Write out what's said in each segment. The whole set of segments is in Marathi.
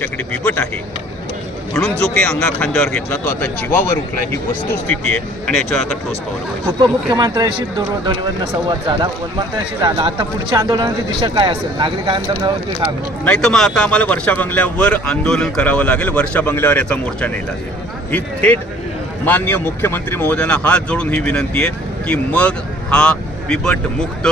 त्याच्याकडे बिबट आहे. म्हणून जो काही अंगा खांद्यावर घेतला तो आता जीवावर उठला ही वस्तुस्थिती आहे आणि याच्यावर आता ठोस पावलं उपमुख्यमंत्र्यांशी दूरध्वनीवरनं संवाद झाला. वनमंत्र्यांशी झाला. आता पुढच्या आंदोलनाची दिशा काय असेल? नागरिक आंदोलनावरती नाही तर मग आता आम्हाला वर्षा बंगल्यावर आंदोलन करावं लागेल. वर्षा बंगल्यावर याचा मोर्चा नेला. जाईल ही थेट माननीय मुख्यमंत्री महोदयांना हात जोडून ही विनंती आहे की मग हा बिबट मुक्त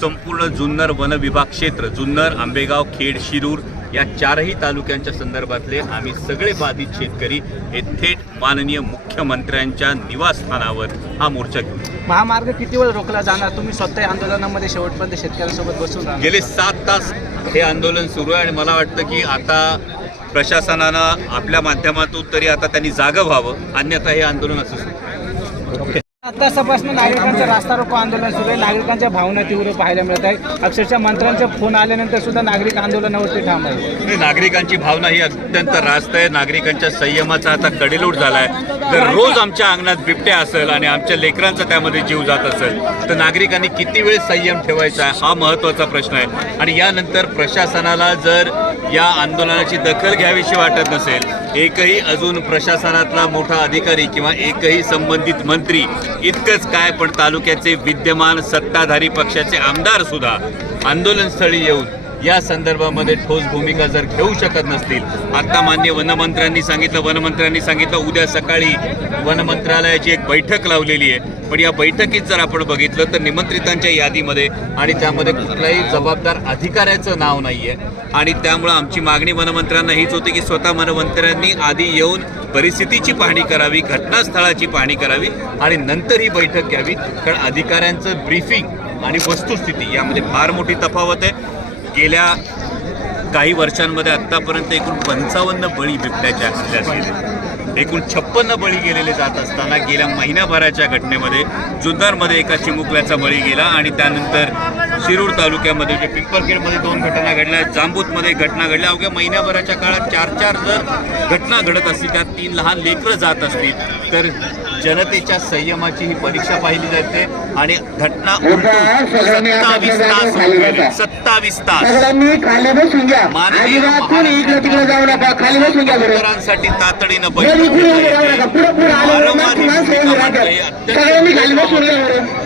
संपूर्ण जुन्नर वन विभाग क्षेत्र जुन्नर आंबेगाव खेड शिरूर या चारही तालुक्यांच्या संदर्भातले आम्ही सगळे बाधित शेतकरी हे थेट माननीय मुख्यमंत्र्यांच्या निवासस्थानावर हा मोर्चा घेऊन महामार्ग किती वेळ रोखला जाणार? तुम्ही स्वतः आंदोलनामध्ये शेवटपर्यंत शेतकऱ्यांसोबत बसून गेले सात तास हे आंदोलन सुरू आहे आणि मला वाटतं की आता प्रशासनानं आपल्या माध्यमातून तरी आता त्यांनी जागं व्हावं. अन्यथा हे आंदोलन असं सुरू आहे. आता नागरिकांचं रास्ता रोको आंदोलन सुरू आहे. नागरिकांच्या भावना तीव्र पाहायला मिळत आहे. अक्षरशः मंत्र्यांचे फोन आल्यानंतर सुद्धा नागरिक आंदोलनावरती ठाम आहे नागरिकांची भावना ही अत्यंत रास्त आहे. नागरिकांच्या संयमाचा आता कडेलोट झाला आहे तर रोज आमच्या अंगणात बिबट्या असेल आणि आमच्या लेकरांचा त्यामध्ये जीव जात असेल तर नागरिकांनी किती वेळ संयम ठेवायचा आहे हा महत्त्वाचा प्रश्न आहे. आणि यानंतर प्रशासनाला जर या आंदोलनाची दखल घ्यावीशी वाटत नसेल एकही अजून प्रशासनातला मोठा अधिकारी किंवा एकही संबंधित मंत्री इतकंच काय पण तालुक्याचे विद्यमान सत्ताधारी पक्षाचे आमदार सुद्धा आंदोलनस्थळी येऊन या संदर्भामध्ये ठोस भूमिका जर घेऊ शकत नसतील. आता मान्य वनमंत्र्यांनी सांगितलं वनमंत्र्यांनी सांगितलं उद्या सकाळी वन मंत्रालयाची एक बैठक लावलेली आहे. पण या बैठकीत जर आपण बघितलं तर निमंत्रितांच्या यादीमध्ये आणि त्यामध्ये कुठल्याही जबाबदार अधिकाऱ्याचं नाव नाही आहे आणि त्यामुळं आमची मागणी वनमंत्र्यांना हीच होती की स्वतः वनमंत्र्यांनी आधी येऊन परिस्थितीची पाहणी करावी घटनास्थळाची पाहणी करावी आणि नंतर ही बैठक घ्यावी. कारण अधिकाऱ्यांचं ब्रीफिंग आणि वस्तुस्थिती यामध्ये फार मोठी तफावत आहे. गेल्या काही वर्षांमध्ये आत्तापर्यंत एकूण पंचावन्न बळी बिबट्याच्या हल्ल्यात गेले एकूण छप्पन्न बळी गेलेले जात असताना गेल्या महिन्याभराच्या घटनेमध्ये जुन्नरमध्ये एका चिमुकल्याचा बळी गेला आणि त्यानंतर शिरूर तालुक्यामध्ये जे पिंपळखेडमध्ये दोन घटना घडल्या जांबूतमध्ये घटना घडल्या. अवघ्या महिन्याभराच्या काळात चार चार जर घटना घडत असतील त्यात तीन लहान लेकरं जात असतील तर जनतेच्या संयमाची ही परीक्षा पाहिली जाते आणि घटना सत्तावीस तास होऊन गेले सत्तावीस तास. माननीय डॉक्टरांसाठी तातडीनं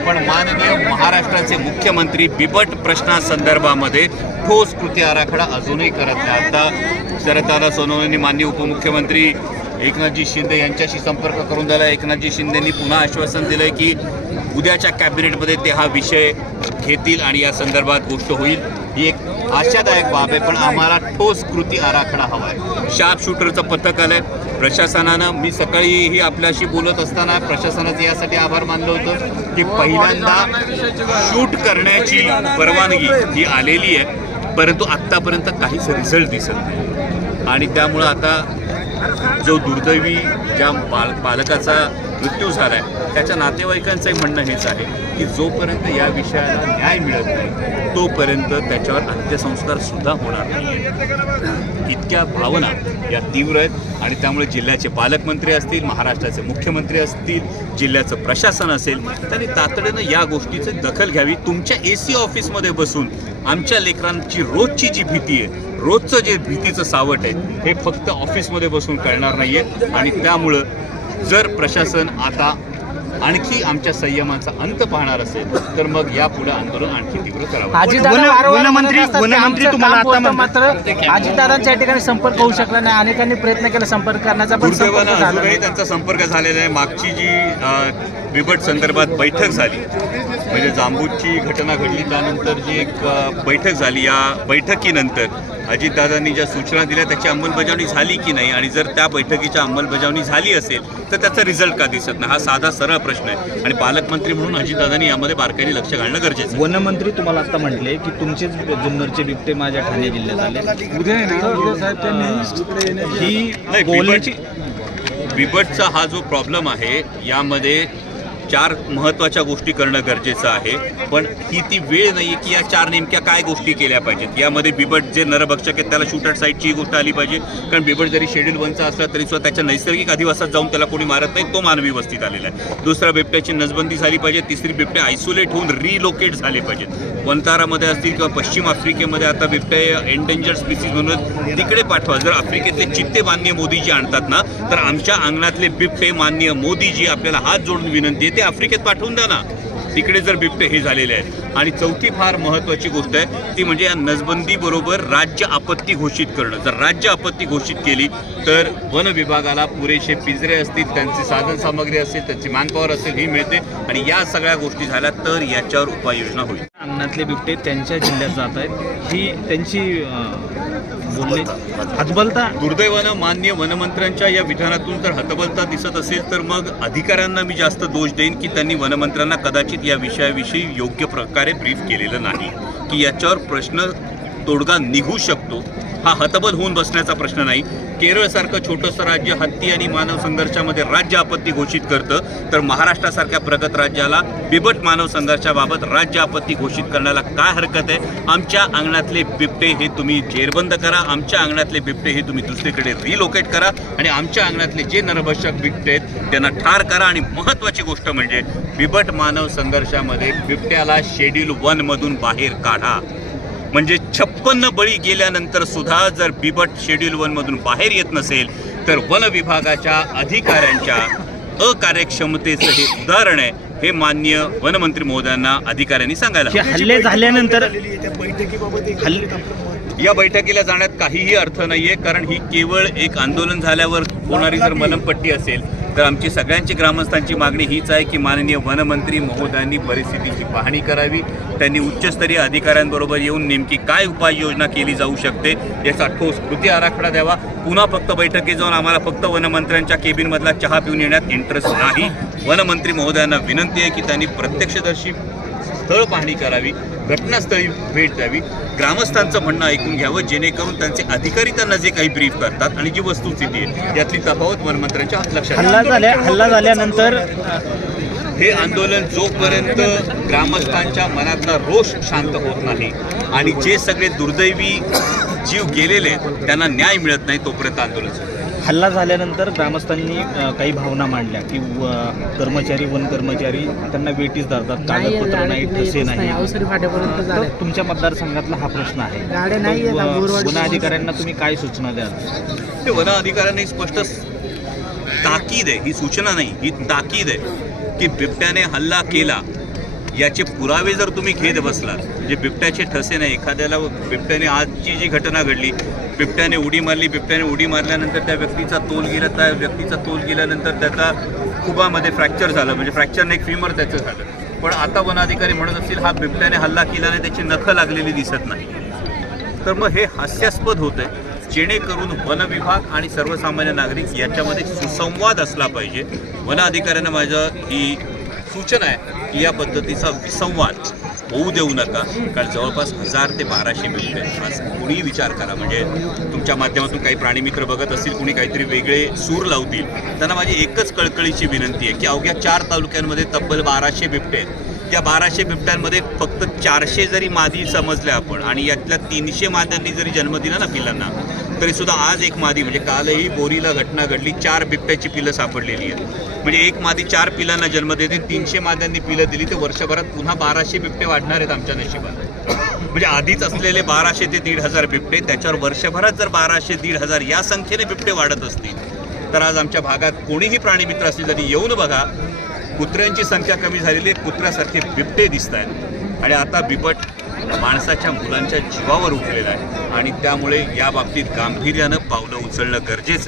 पण माननीय महाराष्ट्राचे मुख्यमंत्री बिबट प्रश्नासंदर्भामध्ये ठोस कृती आराखडा अजूनही करत नाही आता शरददादा सोनवणे माननीय उपमुख्यमंत्री एकनाथजी शिंदे यांच्याशी संपर्क करून दिला एकनाथजी शिंदेंनी पुन्हा आश्वासन दिलंय की उद्याच्या कॅबिनेटमध्ये ते हा विषय घेतील आणि या संदर्भात गोष्ट होईल. ही एक आशादायक बाब आहे पण आम्हाला ठोस कृती आराखडा हवा आहे शार्प शूटरचं पथक आलंय. प्रशासनानं मी सकाळीही आपल्याशी बोलत असताना प्रशासनाचं यासाठी आभार मानलं होतं की पहिल्यांदा शूट करण्याची परवानगी ही आलेली आहे परंतु आत्तापर्यंत काहीच रिझल्ट दिसत नाही. आणि त्यामुळं आता जो दुर्दैवी ज्या बाल बालकाचा मृत्यू झाला आहे त्याच्या नातेवाईकांचंही म्हणणं हेच आहे की जोपर्यंत या विषयाला न्याय मिळत नाही तोपर्यंत त्याच्यावर अंत्यसंस्कारसुद्धा होणार नाही इतक्या भावना या तीव्र आहेत आणि त्यामुळे जिल्ह्याचे पालकमंत्री असतील महाराष्ट्राचे मुख्यमंत्री असतील जिल्ह्याचं प्रशासन असेल त्यांनी तातडीनं या गोष्टीची दखल घ्यावी. तुमच्या ए सी ऑफिसमध्ये बसून आमच्या लेकरांची रोजची जी भीती आहे रोजचं जे भीतीचं सावट आहे हे फक्त ऑफिसमध्ये बसून कळणार नाही आहे आणि त्यामुळं जर प्रशासन आता आणखी आमच्या संयमाचा अंत पाहणार असेल तर मग यापुढे आंदोलन आणखी तीव्र करावं. मात्र अजितदादांच्या या ठिकाणी संपर्क होऊ शकला नाही. अनेकांनी प्रयत्न केला संपर्क करण्याचा अजूनही नाही. त्यांचा संपर्क झालेला आहे. मागची जी बिबट संदर्भात बैठक झाली म्हणजे जांबूची घटना घडली त्यानंतर जी एक बैठक झाली या बैठकीनंतर अजितदादांनी ज्या सूचना दिल्या त्याची अंमलबजावणी झाली की नाही? आणि जर त्या बैठकीची अंमलबजावणी झाली असेल तर त्याचा रिझल्ट का दिसत नाही? हा साधा सरळ प्रश्न आहे. आणि पालकमंत्री म्हणून अजितदादांनी यामध्ये बारकाईने लक्ष घालणं गरजेचं आहे. वनमंत्री तुम्हाला आता म्हटले की तुमचेच जुन्नरचे बिबटे माझ्या ठाणे जिल्ह्यात आले. ही. नाही, बोलण्याची बिबटचा हा जो प्रॉब्लेम आहे यामध्ये चार महत्त्वाच्या गोष्टी करणं गरजेचं आहे. पण ही ती वेळ नाही आहे की या चार नेमक्या काय गोष्टी केल्या पाहिजेत. यामध्ये बिबट जे नरभक्षक आहेत त्याला शूट साईडची ही गोष्ट आली पाहिजे. कारण बिबट जरी शेड्यूल वनचा असला तरी सुद्धा त्याच्या नैसर्गिक अधिवासात जाऊन त्याला कोणी मारत नाही तो मानवी वस्तीत आलेला आहे. दुसरा बिबट्याची नसबंदी झाली पाहिजे. तिसरी बिबटे आयसोलेट होऊन रिलोकेट झाले पाहिजेत. वनतारामध्ये असतील किंवा पश्चिम आफ्रिकेमध्ये आता बिबटे एंडेंजर स्पीसीज म्हणून तिकडे पाठवा जर आफ्रिकेतले चित्ते मान्य मोदीजी आणतात ना तर आमच्या अंगणातले बिबटे मान्य मोदीजी आपल्याला हात जोडून विनंती आहे बिबटे आफ्रिकेत पाठवून द्या ना. तिकडे जर बिबटे हे झालेले आहेत. आणि चौथी फार महत्त्वाची गोष्ट आहे ती म्हणजे या नसबंदी बरोबर राज्य आपत्ती घोषित करणं. जर राज्य आपत्ती घोषित केली तर वन विभागाला पुरेसे पिंजरे असतील त्यांची साधन सामग्री असेल त्यांची मॅनपॉवर असेल ही मिळते. आणि या सगळ्या गोष्टी झाल्या तर याच्यावर उपाययोजना होईल. अंगणातले बिबटे त्यांच्या जिल्ह्यात जात आहेत. ही त्यांची अं, बोलणे हतबलता? दुर्दैवानं मान्य वनमंत्र्यांच्या या विधानातून जर हतबलता दिसत असेल तर मग अधिकाऱ्यांना मी जास्त दोष देईन की त्यांनी वनमंत्र्यांना कदाचित या विषयाविषयी योग्य प्रकारे ब्रीफ केलेलं नाही. की याच्यावर प्रश्न तोडगा निघू शकतो. हा हतबल होऊन बसण्याचा प्रश्न नाही. केरळसारखं छोटंसं राज्य हत्ती आणि मानव संघर्षामध्ये राज्य आपत्ती घोषित करतं तर महाराष्ट्रासारख्या प्रगत राज्याला बिबट मानव संघर्षाबाबत राज्य आपत्ती घोषित करण्याला काय हरकत आहे? आमच्या अंगणातले बिबटे हे तुम्ही जेरबंद करा आमच्या अंगणातले बिबटे हे तुम्ही दुसरीकडे रिलोकेट करा आणि आमच्या अंगणातले जे नरभक्षक बिबटे आहेत त्यांना ठार करा आणि महत्त्वाची गोष्ट म्हणजे बिबट मानव संघर्षामध्ये बिबट्याला शेड्यूल वनमधून बाहेर काढा. म्हणजे छप्पन्न बळी गेल्यानंतर सुद्धा जर बिबट शेड्यूल वन मधून बाहेर येत नसेल तर वन विभागाच्या अधिकाऱ्यांच्या अकार्यक्षमतेचं हे उदाहरण आहे हे मान्य वनमंत्री महोदयांना अधिकाऱ्यांनी सांगायला. हल्ले झाल्यानंतर हल्ले या बैठकीला जाण्यात काहीही अर्थ नाहीये कारण ही केवळ एक आंदोलन झाल्यावर होणारी जर मलमपट्टी असेल तर आमची सगळ्यांची ग्रामस्थांची मागणी हीच आहे की माननीय वनमंत्री महोदयांनी परिस्थितीची पाहणी करावी. त्यांनी उच्चस्तरीय अधिकाऱ्यांबरोबर येऊन नेमकी काय उपाययोजना केली जाऊ शकते याचा ठोस कृती आराखडा द्यावा. पुन्हा फक्त बैठकीत जाऊन आम्हाला फक्त वनमंत्र्यांच्या केबिनमधला चहा पिऊन येण्यात इंटरेस्ट नाही. वनमंत्री महोदयांना विनंती आहे की त्यांनी प्रत्यक्षदर्शी स्थळ पाहणी करावी. घटनास्थळी भेट द्यावी ग्रामस्थांचं म्हणणं ऐकून घ्यावं जेणेकरून त्यांचे अधिकारी त्यांना जे काही ब्रीफ करतात आणि जी वस्तुस्थिती आहे यातली तफावत वनमंत्र्यांच्या लक्षात हल्ला झाल्या हल्ला झाल्यानंतर हे आंदोलन जोपर्यंत ग्रामस्थांच्या मनातला रोष शांत होत नाही आणि जे सगळे दुर्दैवी जीव गेलेले त्यांना न्याय मिळत नाही तोपर्यंत आंदोलन. हल्ला झाल्यानंतर ग्रामस्थांनी काही भावना मांडल्या की व- कर्मचारी वन कर्मचारी त्यांना वेटीस धरतात कागदपत्र नाही ठसे नाही. तुमच्या मतदारसंघातला हा प्रश्न आहे. वन अधिकाऱ्यांना तुम्ही काय सूचना द्याल? ते वन अधिकाऱ्यांनी स्पष्ट ताकीद आहे ही सूचना नाही ही ताकीद आहे की बिबट्याने हल्ला केला. याचे पुरावे जर तुम्ही घेत बसलात म्हणजे बिबट्याचे ठसे नाही एखाद्याला बिबट्याने आजची जी घटना घडली बिबट्याने उडी मारली बिबट्याने उडी मारल्यानंतर त्या व्यक्तीचा तोल गेला त्या व्यक्तीचा तोल गेल्यानंतर त्याचा खुबामध्ये फ्रॅक्चर झालं म्हणजे फ्रॅक्चरने एक फिमर त्याचं झालं. पण आता वनाधिकारी म्हणत असतील हा बिबट्याने हल्ला केला नाही त्याची नखं लागलेली दिसत नाही. तर मग हे हास्यास्पद होत आहे जेणेकरून वन विभाग आणि सर्वसामान्य नागरिक याच्यामध्ये सुसंवाद असला पाहिजे. वन अधिकाऱ्यांना माझं ही सूचना आहे. की या पद्धतीचा संवाद होऊ देऊ नका. कारण जवळपास हजार ते बाराशे बिबटे आज कुणीही विचार करा. म्हणजे तुमच्या माध्यमातून काही प्राणीमित्र बघत असतील कुणी काहीतरी वेगळे सूर लावतील त्यांना माझी एकच कळकळीची विनंती आहे की अवघ्या चार तालुक्यांमध्ये तब्बल बाराशे बिबटे आहेत. त्या बाराशे बिबट्यांमध्ये फक्त चारशे जरी मादी समजल्या आपण आणि यातल्या तीनशे माद्यांनी जरी जन्म दिला ना पिल्लांना तरीसुद्धा आज एक मादी म्हणजे कालही बोरीला घटना घडली चार बिबट्याची पिलं सापडलेली आहेत. म्हणजे एक मादी चार पिलांना जन्म देते तीनशे माद्यांनी पिलं दिली तर वर्षभरात पुन्हा बाराशे बिबटे वाढणार आहेत आमच्या नशिबात. म्हणजे आधीच असलेले बाराशे ते दीड हजार बिबटे त्याच्यावर वर्षभरात जर बाराशे दीड हजार या संख्येने बिबटे वाढत असतील तर आज आमच्या भागात कोणीही प्राणीमित्र असतील तरी येऊन बघा कुत्र्यांची संख्या कमी झालेली आहे कुत्र्यासारखे बिबटे दिसत आहेत आणि आता बिबट माणसाच्या मुलांच्या जीवावर उठलेला आहे. आणि त्यामुळे या बाबतीत गांभीर्यानं पावलं उचलणं गरजेचं आहे.